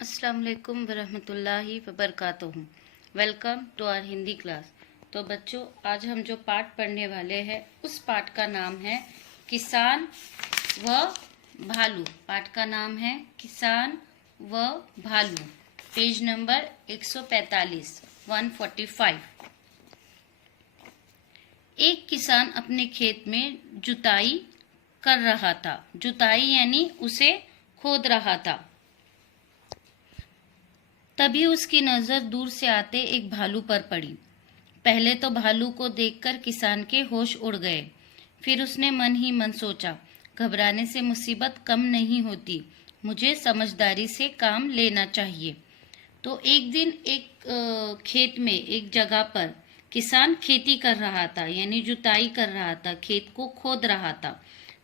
अस्सलाम वालेकुम वरहमतुल्लाहि वबरकातुहू। Welcome to our Hindi class. तो बच्चों, आज हम जो पाठ पढ़ने वाले हैं उस पाठ का नाम है किसान व भालू। पाठ का नाम है किसान व भालू। Page number 145 145। एक किसान अपने खेत में जुताई कर रहा था। जुताई यानी उसे खोद रहा था। तभी उसकी नजर दूर से आते एक भालू पर पड़ी। पहले तो भालू को देखकर किसान के होश उड़ गए। फिर उसने मन ही मन सोचा, घबराने से मुसीबत कम नहीं होती, मुझे समझदारी से काम लेना चाहिए। तो एक दिन एक खेत में एक जगह पर किसान खेती कर रहा था, यानी जुताई कर रहा था, खेत को खोद रहा था।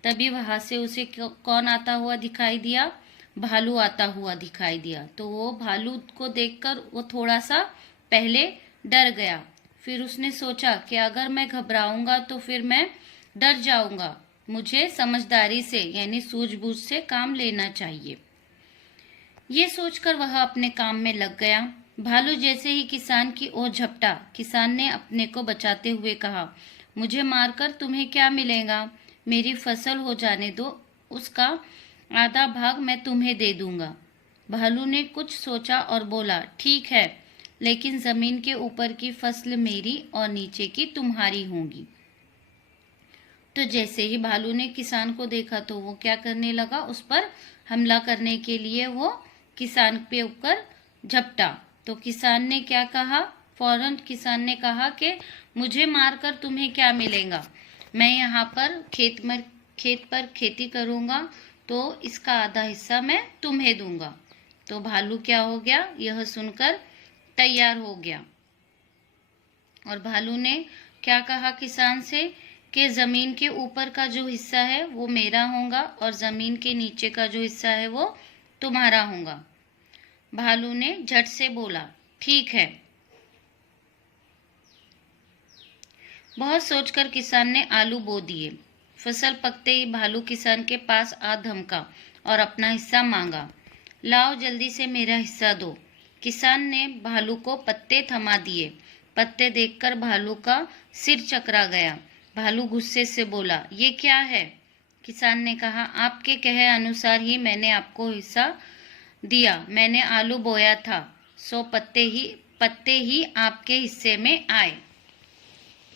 तभी वहां से उसे कौन आता हुआ दिखाई दिया? भालू आता हुआ दिखाई दिया। तो वो भालू को देखकर वो थोड़ा सा पहले डर गया। फिर उसने सोचा कि अगर मैं घबराऊंगा तो फिर मैं डर जाऊंगा, मुझे समझदारी से यानी सूझबूझ से काम लेना चाहिए। ये सोचकर वह अपने काम में लग गया। भालू जैसे ही किसान की ओर झपटा, किसान ने अपने को बचाते हुए कहा, मुझे मारकर तुम्हें क्या मिलेगा? मेरी फसल हो जाने दो, उसका आधा भाग मैं तुम्हें दे दूंगा। भालू ने कुछ सोचा और बोला, ठीक है, लेकिन जमीन के ऊपर की फसल मेरी और नीचे की तुम्हारी होगी। तो जैसे ही भालू ने किसान को देखा तो वो क्या करने लगा? उस पर हमला करने के लिए वो किसान पे ऊपर झपटा। तो किसान ने क्या कहा? फौरन किसान ने कहा कि मुझे मारकर तुम्हें क्या मिलेगा? मैं यहाँ पर खेत पर खेती करूंगा, तो इसका आधा हिस्सा मैं तुम्हें दूंगा। तो भालू क्या हो गया? यह सुनकर तैयार हो गया। और भालू ने क्या कहा किसान से कि जमीन के ऊपर का जो हिस्सा है वो मेरा होगा और जमीन के नीचे का जो हिस्सा है वो तुम्हारा होगा। भालू ने झट से बोला, ठीक है। बहुत सोचकर किसान ने आलू बो दिए। फसल पकते ही भालू किसान के पास आ धमका और अपना हिस्सा मांगा। लाओ, जल्दी से मेरा हिस्सा दो। किसान ने भालू को पत्ते थमा दिए। पत्ते देखकर भालू का सिर चकरा गया। भालू गुस्से से बोला, ये क्या है? किसान ने कहा, आपके कहे अनुसार ही मैंने आपको हिस्सा दिया। मैंने आलू बोया था, सो पत्ते ही आपके हिस्से में आए।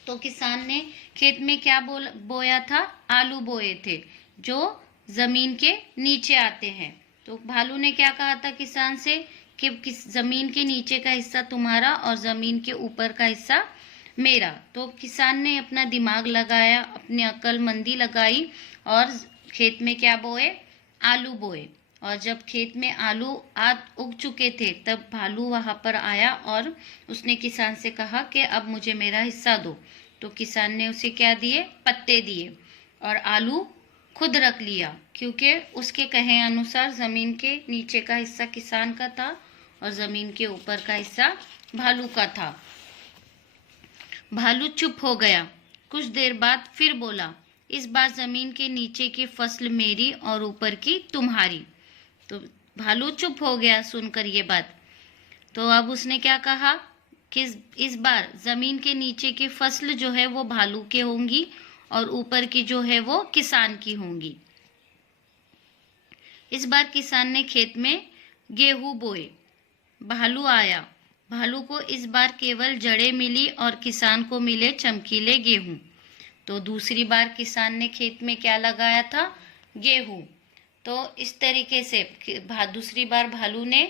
तो किसान ने खेत में क्या बोया था? आलू बोए थे, जो जमीन के नीचे आते हैं। तो भालू ने क्या कहा था किसान से कि जमीन के नीचे का हिस्सा तुम्हारा और जमीन के ऊपर का हिस्सा मेरा। तो किसान ने अपना दिमाग लगाया, अपनी अक्लमंदी लगाई और खेत में क्या बोए? आलू बोए। और जब खेत में आलू उग चुके थे तब भालू वहां पर आया और उसने किसान से कहा कि अब मुझे मेरा हिस्सा दो। तो किसान ने उसे क्या दिए? पत्ते दिए और आलू खुद रख लिया, क्योंकि उसके कहे अनुसार जमीन के नीचे का हिस्सा किसान का था और जमीन के ऊपर का हिस्सा भालू का था। भालू चुप हो गया। कुछ देर बाद फिर बोला, इस बार जमीन के नीचे की फसल मेरी और ऊपर की तुम्हारी। तो भालू चुप हो गया सुनकर ये बात। तो अब उसने क्या कहा कि इस बार जमीन के नीचे की फसल जो है वो भालू के होंगी और ऊपर की जो है वो किसान की होंगी। इस बार किसान ने खेत में गेहूं बोए। भालू आया। भालू को इस बार केवल जड़ें मिली और किसान को मिले चमकीले गेहूं। तो दूसरी बार किसान ने खेत में क्या लगाया था? गेहूं। तो इस तरीके से दूसरी बार भालू ने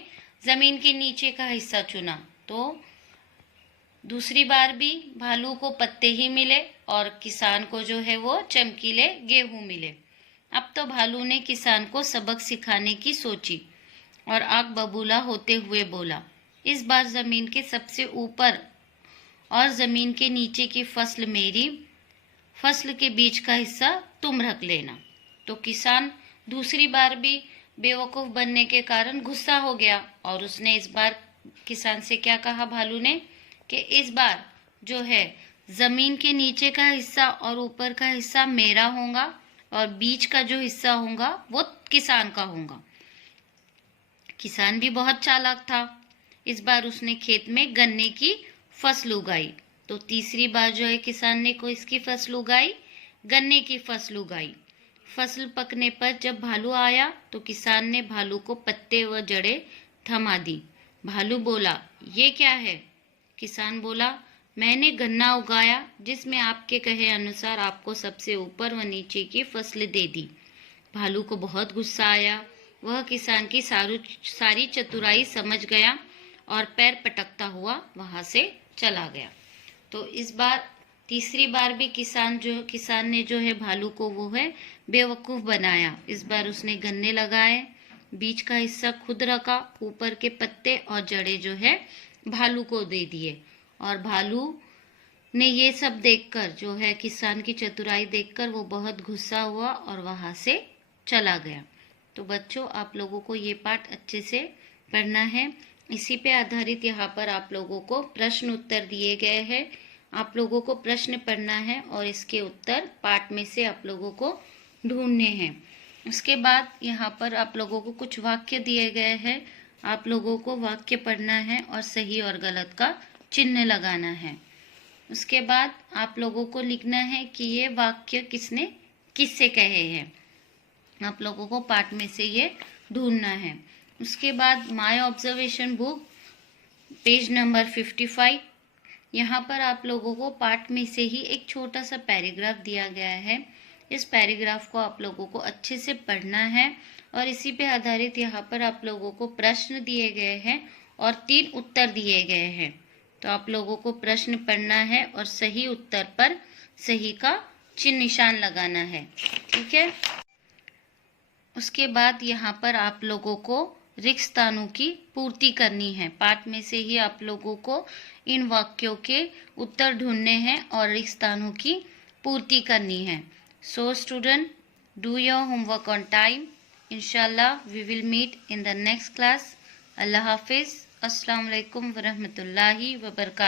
जमीन के नीचे का हिस्सा चुना। तो दूसरी बार भी भालू को पत्ते ही मिले और किसान को जो है वो चमकीले गेहूं मिले। अब तो भालू ने किसान को सबक सिखाने की सोची और आग बबूला होते हुए बोला, इस बार जमीन के सबसे ऊपर और जमीन के नीचे की फसल मेरी, फसल के बीच का हिस्सा तुम रख लेना। तो किसान दूसरी बार भी बेवकूफ बनने के कारण गुस्सा हो गया और उसने इस बार किसान से क्या कहा? भालू ने कि इस बार जो है जमीन के नीचे का हिस्सा और ऊपर का हिस्सा मेरा होगा और बीच का जो हिस्सा होगा वो किसान का होगा। किसान भी बहुत चालाक था। इस बार उसने खेत में गन्ने की फसल उगाई। तो तीसरी बार जो है किसान ने इसकी फसल उगाई, गन्ने की फसल उगाई। फसल पकने पर जब भालू आया तो किसान ने भालू को पत्ते व जड़ें थमा दी। भालू बोला, ये क्या है? किसान बोला, मैंने गन्ना उगाया जिसमें आपके कहे अनुसार आपको सबसे ऊपर व नीचे की फसलें दे दी। भालू को बहुत गुस्सा आया। वह किसान की सारी चतुराई समझ गया और पैर पटकता हुआ वहां से चला गया। तो इस बार तीसरी बार भी किसान ने जो है भालू को वो है बेवकूफ बनाया। इस बार उसने गन्ने लगाए, बीच का हिस्सा खुद रखा, ऊपर के पत्ते और जड़ें जो है भालू को दे दिए। और भालू ने ये सब देखकर जो है किसान की चतुराई देखकर वो बहुत गुस्सा हुआ और वहां से चला गया। तो बच्चों, आप लोगों को ये पाठ अच्छे से पढ़ना है। इसी पे आधारित यहाँ पर आप लोगों को प्रश्न उत्तर दिए गए हैं। आप लोगों को प्रश्न पढ़ना है और इसके उत्तर पाठ में से आप लोगों को ढूंढने हैं। उसके बाद यहाँ पर आप लोगों को कुछ वाक्य दिए गए हैं। आप लोगों को वाक्य पढ़ना है और सही और गलत का चिन्ह लगाना है। उसके बाद आप लोगों को लिखना है कि ये वाक्य किससे कहे हैं। आप लोगों को पाठ में से ये ढूंढना है। उसके बाद my observation book page number 55, यहाँ पर आप लोगों को पाठ में से ही एक छोटा सा पैराग्राफ दिया गया है। इस पैराग्राफ को आप लोगों को अच्छे से पढ़ना है और इसी पे आधारित यहाँ पर आप लोगों को प्रश्न दिए गए हैं और 3 उत्तर दिए गए हैं। तो आप लोगों को प्रश्न पढ़ना है और सही उत्तर पर सही का चिन्ह निशान लगाना है। ठीक है। उसके बाद यहाँ पर आप लोगों को रिक्त स्थानों की पूर्ति करनी है। पाठ में से ही आप लोगों को इन वाक्यों के उत्तर ढूंढने हैं और रिक्त स्थानों की पूर्ति करनी है। So student, do your homework on time. इंशाल्लाह we will meet in the next class. अल्लाह हाफिज। अस्सलाम वालेकुम वरहमतुल्लाहि वबरकातुहू।